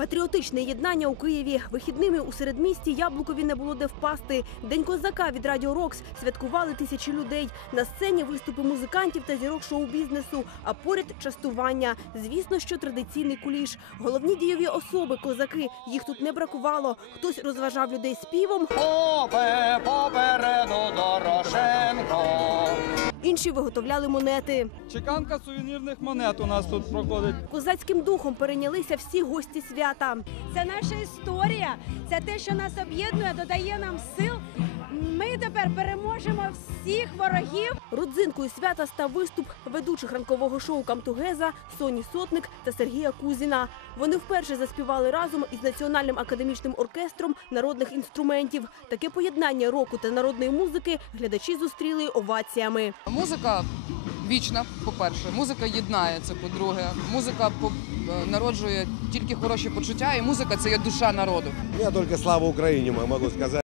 Патріотичне єднання у Києві. Вихідними у середмісті Яблукові не було де впасти. День козака від Радіо Рокс святкували тисячі людей. На сцені виступи музикантів та зірок шоу-бізнесу, а поряд частування. Звісно, що традиційний куліш. Головні дієві особи козаки. Їх тут не бракувало. Хтось розважав людей співом, Попе попереду інші виготовляли монети. Чеканка сувенірних монет у нас тут проходить. Козацьким духом перейнялися всі гості свята. Це наша історія, це те, що нас об'єднує, додає нам сил. Ми тепер переможемо всіх ворогів. Родзинкою свята став виступ ведучих ранкового шоу Камтугеза Соні Сотник та Сергія Кузіна. Вони вперше заспівали разом із Національним академічним оркестром народних інструментів. Таке поєднання року та народної музики глядачі зустріли оваціями. Музика вічна, по-перше, музика єднає це, по-друге. Музика по- е, народжує тільки хороші почуття, і музика це є душа народу. Я только слава Украине могу сказать.